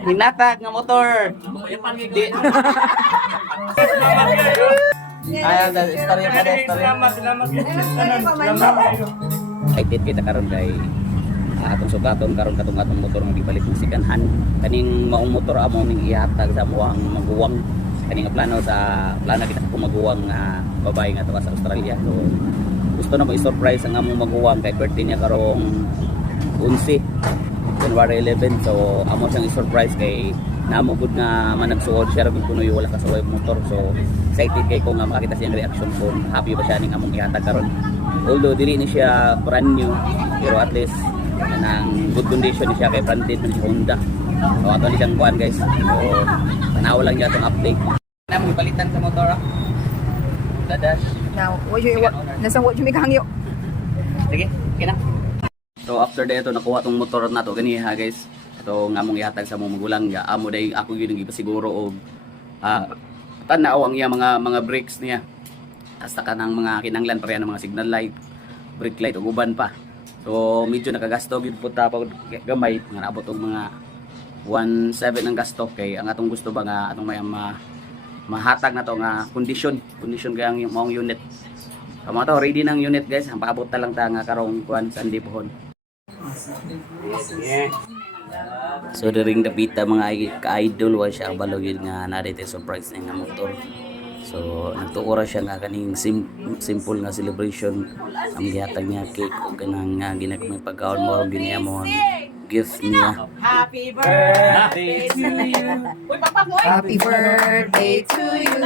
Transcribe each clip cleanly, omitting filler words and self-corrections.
Hinatag nga motor. Di. Ay, istorya pa din, istorya. Excited kita karon kay atong sugaton karon katong atong motor nga gipalit ng sikanhan. Kaning maong motor amo ning ihatag sa muang maguwang. Kaning plano kita ko maguwang babae nga tuwa sa Australia. So gusto na mo i-surprise ang among maguwang kay birthday niya karong 11 January 11. So amo siyang i-surprise kay namo gud nga managsuod siya ra gud kuno wala ka sa motor. So excited kay ko nga makita siyang reaction ko. Happy ba siya ning among ihatag karon. Although dili ni siya brand new pero at least nang good condition ni siya kay branded man si Honda. So ato ni siyang kuan guys. So tanaw lang niya itong update. Namo ipalitan sa motor. Dadas. Now, nasang what you make hangyo? Sige, kina. So after that ito nakuha tong motor nato gani ha guys. Ito nga mong ihatag sa mong magulang ya amo day ako gyud gipasiguro og tanaw ang iya mga brakes niya. Hasta kanang mga kinanglan pa ng mga signal light, brake light ug uban pa. So medyo nakagasto gyud puta pag gamay nga naabot og mga 1.7 ang gasto kay ang atong gusto ba nga atong may mahatag na to nga condition kay ang maong unit. Kamo to ready nang unit guys, ang paabot ta lang ta nga karong kuan Sunday pohon. So during the beta mga ka-idol wa siya balog yun nga narito surprise nga motor. So nagtuora siya nga kaning simple nga celebration ang gihatag niya cake ug kanang ginagamay pagkaon mo ginya mo gift niya. Happy birthday to you. Happy birthday to you.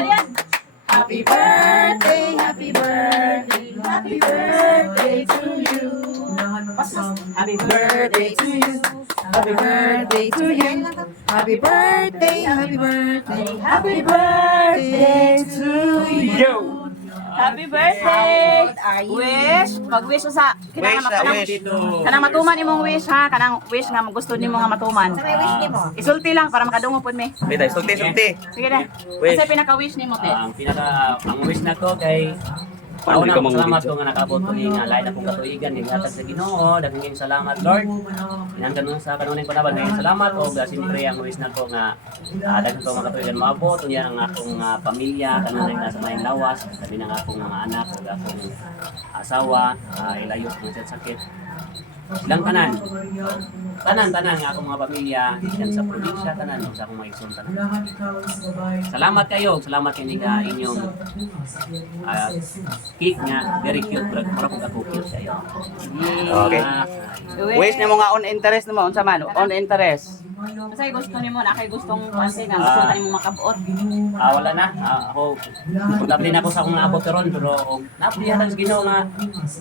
Happy birthday, happy birthday, happy birthday to you. Happy birthday to you. Happy birthday to you. Happy birthday, happy birthday, Happy birthday to you. Happy birthday! Wish, pag-wish mo sa kanang matuman imong wish ha, kanang wish nga gusto nimo nga matuman. Sa wish nimo. Isulti lang para makadungo pud mi. Bita, sulti. Sige na. Wish. Kasi pinaka-wish nimo te. Ang wish na ko kay Pauna, salamat ko nga nakabot ko ni nga lain akong katuigan ni hatag sa Ginoo. Daghang salamat Lord. Inangkan sa kanunay ko naban ngayon salamat o siyempre ang wish na ko nga daghang ko mga katuigan maabot unya ang akong pamilya kanunay nasa may lawas sabi ng akong mga anak ug akong asawa ilayo sa sakit. Silang tanan nga akong mga pamilya diyan sa probinsya tanan sa akong mga igsoon tanan. Salamat kayo, salamat kay nga inyong cake nga very cute pero ako cute kayo. Okay. Wish nimo nga on interest nimo unsa man? On interest. Kasi gusto nimo na kay gustong kasi nga gusto nimo makabuot. Wala na. Ako pagdating na ako sa akong naabot karon pero naapilihan sa Ginoo nga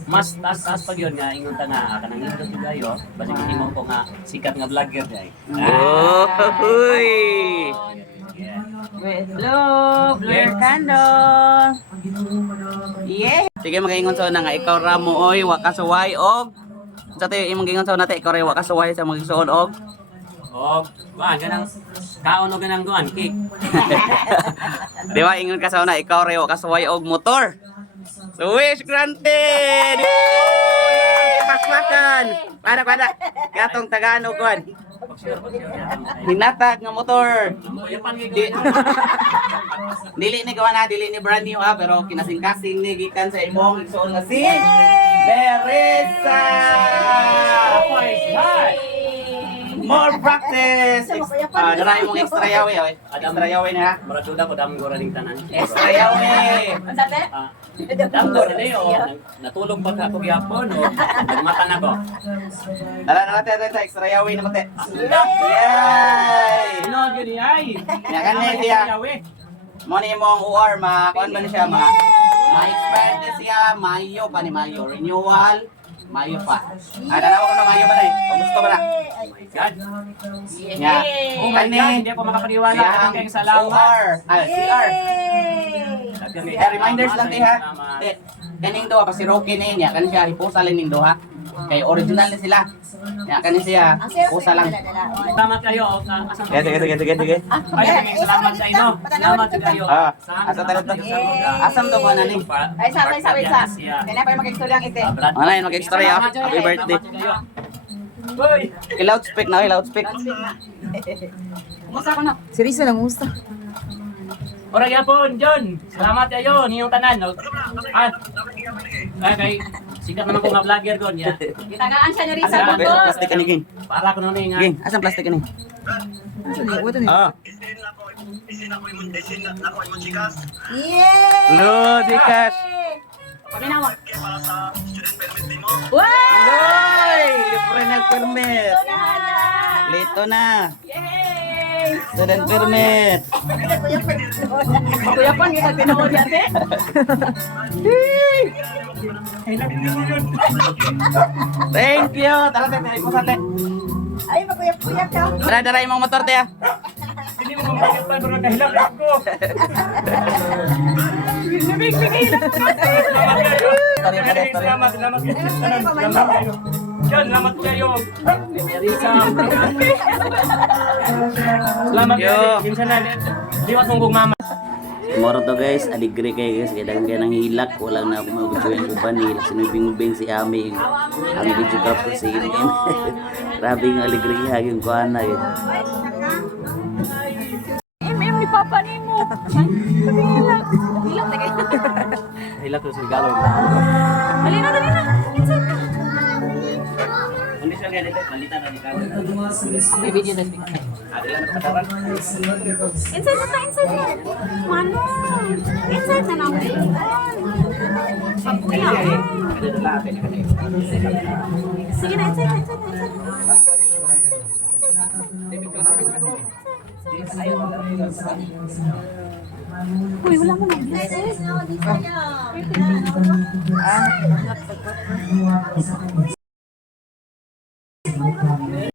mas taas pa gyud nga ingon ta nga kanang indot gayo basi mo ko nga sikat nga vlogger day. Uy. With love, blur candle. Yeah. Sige magaingon sa nga ikaw ra mo oy wa ka suway og sa tayo imong gingon sa nate ikaw ra wa ka suway sa mga igsoon og Ganang kaon o ganang duan, cake. di ba ingon ka sa una ikaw ra wa ka suway og motor. So wish granted. Pasmakan. Para katong Tagalog kuan. Hinatag nga motor. Dili ni gawa na dili ni brand new pero kinasing-kasing ni gikan sa imong igsoon nga si Beresa. More practice. Dara imong extra yawe oy. Extra yawe na ha. Maraduda ko damong gora ning tanan. Extra yawe. Damong gora ni natulog pa ka ko gyapon o nagmata na ko. Dala extra yawe na mate. Yay! No gyud ay. Ya kanne siya. Mo ni imong UR kuan ba ni siya ma-expire ni siya Mayo pa ni Mayo renewal. Mayo pa. Dala ko na Mayo ba dai? Gusto ba na? God. Yeah. Oh my God, hindi ako makapaniwala. Kaya salamat. CR. Reminders lang ti ha. Kaning do pa si Rocky na niya kani siya iposa lang ning do ha. Kay original na sila. Ya kani siya iposa lang. Salamat kayo. Sige. Ay, salamat kayo. Salamat kayo. Asa talo to? Asam to man ni? Ay sabi sa. Kaya pa mag-istorya ang ite. Ano yun, mag-extra ya? Happy birthday. Boy. I-loudspeak na, i-loudspeak. Kumusta ko na? Si Risa lang gusto. Ora gyapon, John. Salamat kayo niyong tanan. No? Kay sikat naman ko nga vlogger ko niya. Gitagaan siya ni Risa Asan mo, boss. plastic ka ni Ging? Para ko nung nga. Ging, asan plastic ka ni? Asa ni? Wala ni. Ah. Yay! Lodi cash. Paminaw mo. Loy! Wow! Libre na permit. Lito na. Yay! Student permit. Kuya Pang, kita tinood yate. Thank you. Tara, tayo po sa te. Ay, magkuyak-kuyak ka. Dara imong motor te ah. Hindi mo mabigyan pa bro kahilak ako. Salamat kayo. John, salamat kayo. Risa. Salamat Yo. kayo. Minsan na liwat mong mama. Tomorrow to guys, aligre kayo guys. Kaya dagang kaya ng hilak. Walang na ako mag-video yung uban. Hilak sinubing-ubing si Ami. Ang video crop ko si Game. Grabe yung aligre yung kuhan na yun. Ni Papa ni mo. Pabilang. Bilang tagay. Hilak ko sa regalo. Dali na, dali na. Inside na. Hindi siya ganito. Malita na ni Kawan. Okay, video na speak. Adila na katawan. Inside na, inside na. Mano. Inside na naman. Papuya. Ada dala atin na kanina. Sige na, inside na, inside na, inside na. Uy, wala mo na.